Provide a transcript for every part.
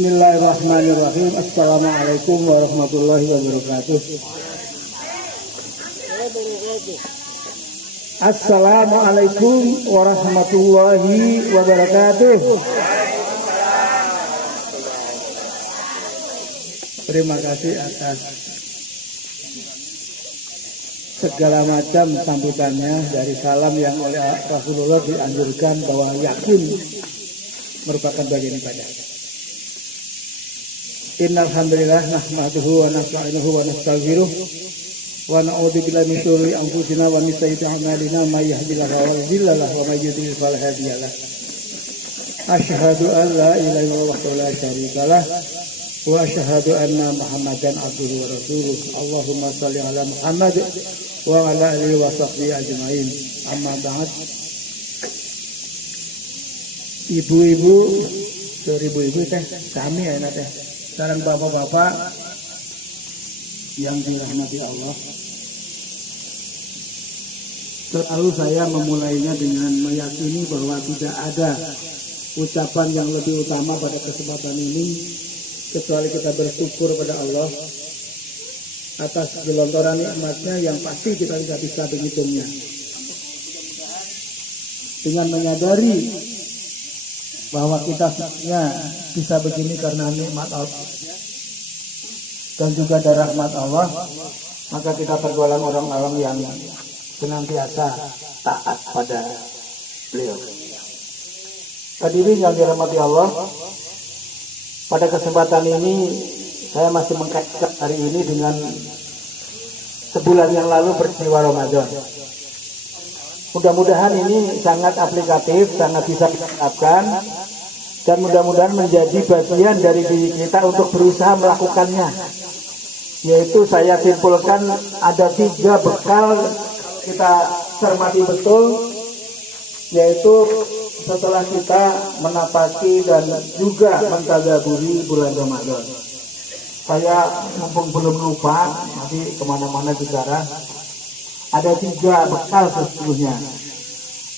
Bismillahirrahmanirrahim. Assalamualaikum warahmatullahi wabarakatuh. Assalamualaikum warahmatullahi wabarakatuh. Terima kasih atas segala macam sambutannya, dari salam yang oleh Rasulullah dianjurkan bahwa yakin merupakan bagian ibadah. Innal hamdalillah nahmaduhu wa nasta'inuhu wa nastaghfiruh wa na'udzu billahi min shururi anfusina wa min sayyiati a'malina may yahdihillahu fala mudilla lahu wa may yudlil fala hadiya lahu. Asyhadu an la ilaha illallah wahdahu la syarika lah wa asyhadu anna Muhammadan abduhu wa rasuluh. Allahumma shalli ala Muhammad wa ala alihi wa sahbihi ajmain. Amma ba'd. Ibu-ibu, ibu-ibu teh, kami ya teh. Sekarang bapak-bapak yang dirahmati Allah, selalu saya memulainya dengan meyakini bahwa tidak ada ucapan yang lebih utama pada kesempatan ini kecuali kita bersyukur pada Allah atas gelontoran nikmatnya yang pasti kita tidak bisa menghitungnya. Dengan menyadari bahwa kita sebenarnya bisa begini karena nikmat Allah dan juga dari rahmat Allah, maka kita tergolong orang-orang yang senantiasa taat pada beliau. Hadirin yang dirahmati Allah, pada kesempatan ini saya masih mengkaitkan hari ini dengan sebulan yang lalu peristiwa Ramadan. Mudah-mudahan ini sangat aplikatif, sangat bisa diterapkan, dan mudah-mudahan menjadi bagian dari diri kita untuk berusaha melakukannya. Yaitu saya simpulkan ada 3 bekal kita cermati betul, yaitu setelah kita menapaki dan juga mentadaburi bulan Ramadan. Saya mumpung belum lupa, nanti kemana-mana bicara. Ada 3 bekal sesungguhnya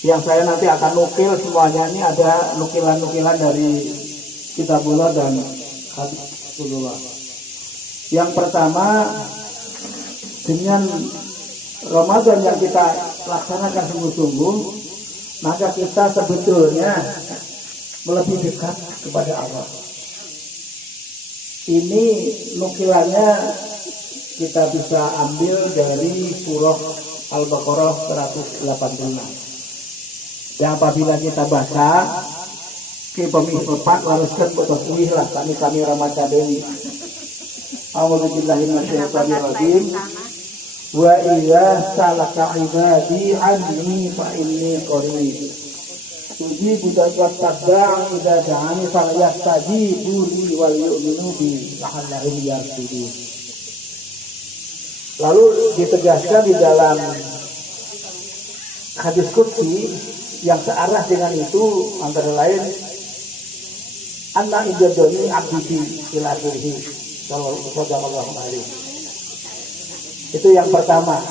yang saya nanti akan nukil semuanya. Ini ada nukilan-nukilan dari Kitabullah dan Hadis Rasulullah. Yang pertama, dengan Ramadan yang kita laksanakan sungguh-sungguh, maka kita sebetulnya lebih dekat kepada Allah. Ini nukilannya kita bisa ambil dari surah Al-Baqarah 186. Yang apabila kita baca ke pemih pepak laruskan betul lah kami Ramadan Dewi. A'udzubillahi minasyaitonirrajim. Wa idza salaka ibadi anni fa inni qarib. Ujibu da'wat tabi'an idza da'ani falyastajibu li wal yu'minu bi la'allahum yarshudun. Lalu ditegaskan di dalam hadis qudsi yang searah dengan itu, antara lain anna ijadoni abdi ila akhirih sallallahu alaihi. Itu yang pertama,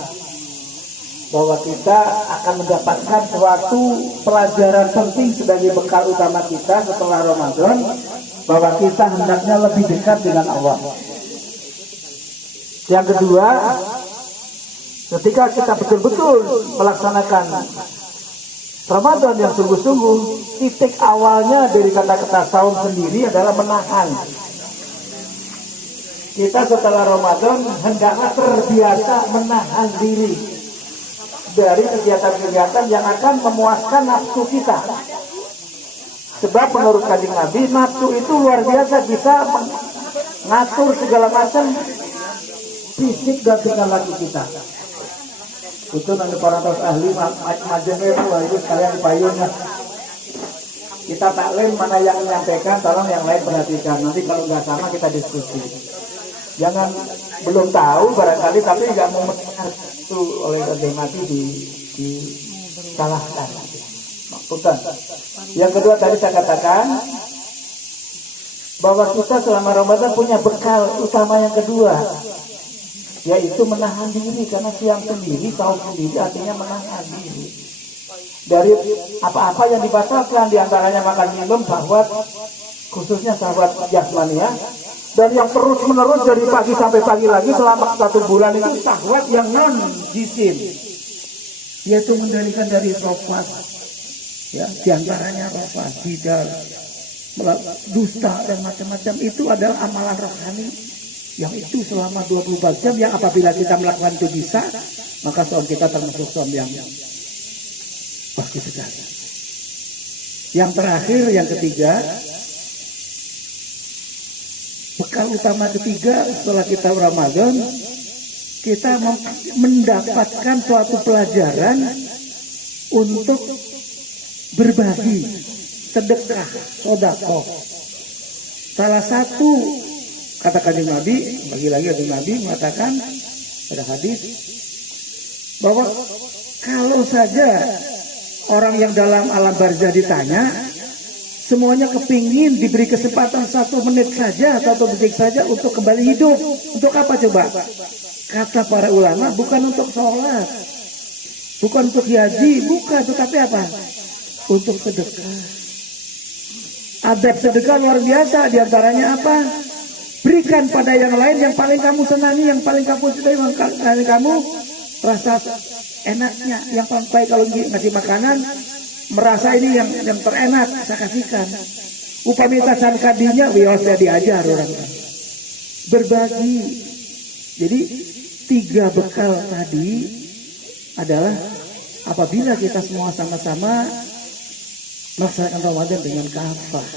bahwa kita akan mendapatkan suatu pelajaran penting sebagai bekal utama kita setelah Ramadan, bahwa kita hendaknya lebih dekat dengan Allah. Yang kedua, ketika kita betul-betul melaksanakan Ramadan yang sungguh-sungguh, titik awalnya dari kata-kata saum sendiri adalah menahan. Kita setelah Ramadan hendaknya terbiasa menahan diri dari kegiatan-kegiatan yang akan memuaskan nafsu kita. Sebab menurut Kanjeng Nabi, nafsu itu luar biasa, bisa mengatur segala macam fisik dan tingkah laku kita. Itu nanti para tos ahli majene itu sekalian dipayungnya. Kita taklim mana yang menyampaikan, tolong yang lain perhatikan. Nanti kalau nggak sama kita diskusi. Jangan belum tahu barangkali tapi nggak mau mendengar itu oleh Kanjeng Nabi disalahkan. Maksudnya. Yang kedua tadi saya katakan bahwa kita selama Ramadan punya bekal utama yang kedua, yaitu menahan diri, karena siang sendiri, saum sendiri artinya menahan diri dari apa-apa yang dibatalkan, diantaranya makan minum, bahwa khususnya sahabat jasmania, dan yang terus menerus dari pagi sampai pagi lagi selama 1 bulan itu syahwat yang non jisim, yaitu mendalikan dari rofas, ya, diantaranya rofas, jidal, dusta dan macam-macam. Itu adalah amalan rohani yang itu selama 24 jam, yang apabila kita melakukan itu bisa, maka saum kita termasuk saum yang bagus sekali. Yang terakhir, yang ketiga, bekal utama ketiga setelah kita Ramadan, kita mendapatkan suatu pelajaran untuk berbagi, sedekah, sedekah. Salah satu kata Kanjeng Nabi, lagi-lagi Kanjeng Nabi mengatakan pada hadis bahwa kalau saja orang yang dalam alam barzah ditanya, semuanya kepingin diberi kesempatan 1 menit saja atau 1 detik saja untuk kembali hidup. Untuk apa coba? Kata para ulama, bukan untuk sholat, bukan untuk haji, bukan, tetapi apa? Untuk sedekah. Adab sedekah luar biasa, diantaranya apa? Berikan pada yang lain yang paling kamu senangi, yang paling kamu cintai, yang paling kamu rasa enaknya. Yang paling baik kalau ngasih makanan, merasa ini yang terenak, saya kasihkan. Upami tasan kadinya, saya diajar orang. Berbagi. Jadi 3 bekal tadi adalah apabila kita semua sama-sama melaksanakan Ramadan dengan kafah.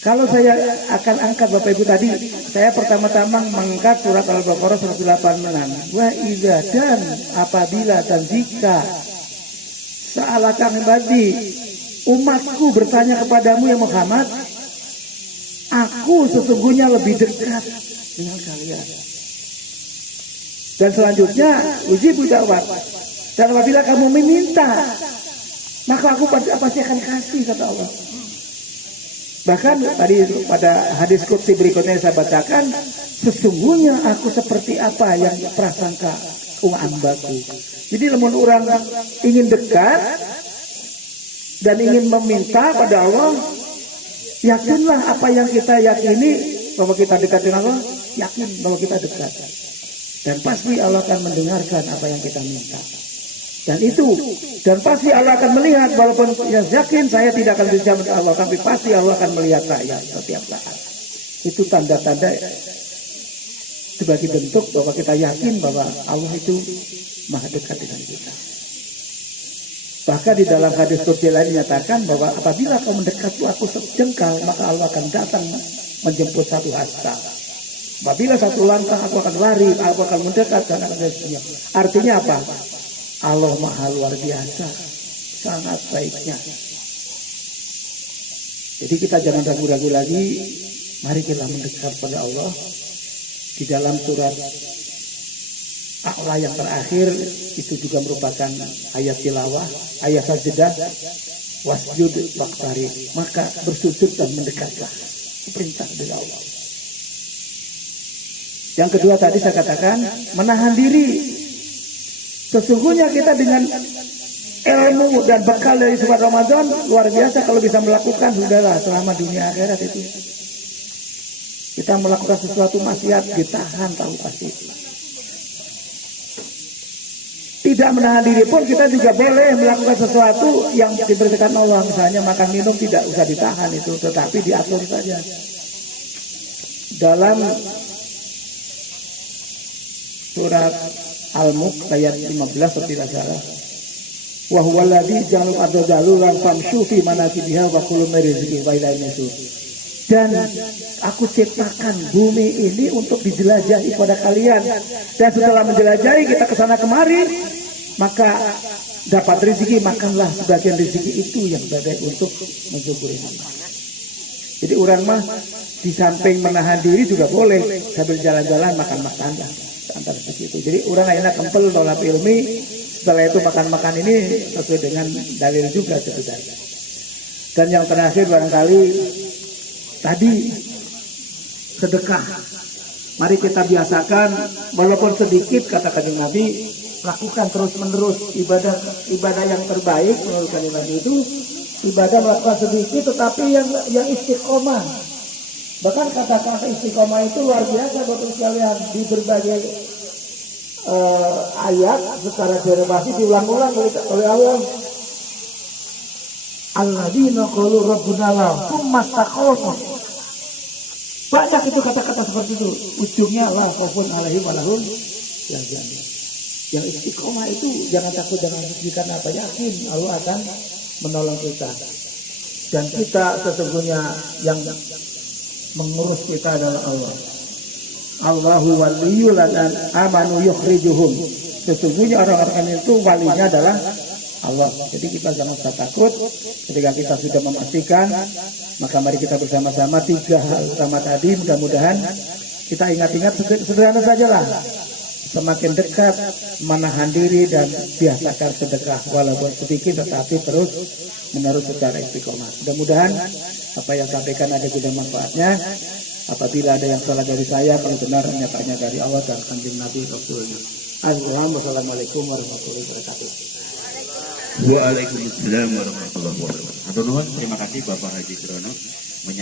Kalau saya akan angkat Bapak Ibu tadi, saya pertama-tama mengangkat surat Al-Baqarah 186. Wa idza dan apabila dan jika sa'alaka ibadi, umatku bertanya kepadamu ya Muhammad, aku sesungguhnya lebih dekat dengan kalian. Dan selanjutnya ujibu da'wat. Dan apabila kamu meminta, maka aku pasti akan kasih, kata Allah. Bahkan tadi pada hadis qudsi berikutnya saya bacakan, sesungguhnya aku seperti apa yang prasangka hambaku. Jadi lamun orang ingin dekat dan ingin meminta pada Allah, yakinlah apa yang kita yakini bahwa kita dekat dengan Allah, yakin bahwa kita dekat. Dan pasti Allah akan mendengarkan apa yang kita minta. Dan pasti Allah akan melihat, walaupun yakin saya tidak akan bisa melihat Allah, tapi pasti Allah akan melihat saya setiap saat. Itu tanda-tanda sebagai bentuk bahwa kita yakin bahwa Allah itu maha dekat dengan kita. Bahkan di dalam hadis qudsi lain dinyatakan bahwa apabila kau mendekat aku sejengkal, maka Allah akan datang menjemput 1 hasta. Apabila 1 langkah aku akan lari, aku akan mendekat dan akan senyum. Artinya apa? Allah maha luar biasa, sangat baiknya. Jadi kita jangan ragu-ragu lagi, mari kita mendekat pada Allah. Di dalam surat A'la yang terakhir, itu juga merupakan ayat tilawah, ayat sajdah, wasjud waqtari, maka bersujud dan mendekatlah, perintah dari Allah. Yang kedua tadi saya katakan, menahan diri. Sesungguhnya kita dengan ilmu dan bekal dari surat Ramadan luar biasa, kalau bisa melakukan sudahlah selama dunia akhirat itu. Kita melakukan sesuatu maksiat ditahan tahu pasti. Tidak menahan diri pun kita juga boleh melakukan sesuatu yang diperintahkan Allah, misalnya makan minum tidak usah ditahan itu, tetapi diatur saja. Dalam surat Al-Mulk ayat 15 atau tidak salah. Wa huwa alladzi ja'ala al-ardha dalulan famshu fi manakibiha wa kulu min rizqihi wa ilaihi nusyur. Dan aku ciptakan bumi ini untuk dijelajahi pada kalian. Dan setelah menjelajahi kita kesana kemari, maka dapat rezeki, makanlah sebagian rezeki itu yang baik untuk mensyukuri nikmat. Jadi orang mah di samping menahan diri juga boleh sambil jalan-jalan makan-makan lah. Antara begitu. Jadi orang enak kempel tolak ilmi, setelah itu makan-makan ini sesuai dengan dalil juga sebetulnya. Dan yang terakhir barangkali tadi sedekah. Mari kita biasakan walaupun sedikit, kata Kanjeng Nabi, lakukan terus-menerus ibadah yang terbaik menurut Kanjeng Nabi itu Ibadah melakukan sedikit tetapi yang istiqomah. Bahkan kata-kata istiqomah itu luar biasa Bapak sekalian, di berbagai ayat secara derivasi diulang-ulang oleh Allah. Alladzina qalu rabbuna Allah tsumma istaqamu. Banyak itu kata-kata seperti itu. Ujungnya la khaufun 'alaihim wa lahum yahzanun. Yang istiqomah itu jangan takut, jangan sedih, karena apa? Yakin Allah akan menolong kita. Dan kita sesungguhnya yang mengurus kita adalah Allah. Allahu waliyul ladzina amanu yukhrijuhum. Sesungguhnya orang-orang itu walinya adalah Allah. Jadi kita jangan usah takut. Ketika kita sudah memastikan, maka mari kita bersama-sama 3 hal utama tadi. Mudah-mudahan kita ingat-ingat, sederhana sajalah. Semakin dekat menahan diri dan biasakan sedekah walaupun sedikit, tetapi terus menerus secara istiqomah. Mudah-mudahan apa yang sampaikan ada guna manfaatnya. Apabila ada yang salah dari saya, kalau benar nyatanya dari Allah dan Kanjeng Nabi Rasulnya. Assalamualaikum warahmatullahi wabarakatuh. Waalaikumsalam warahmatullahi wabarakatuh. Terima kasih Bapak Haji Surono.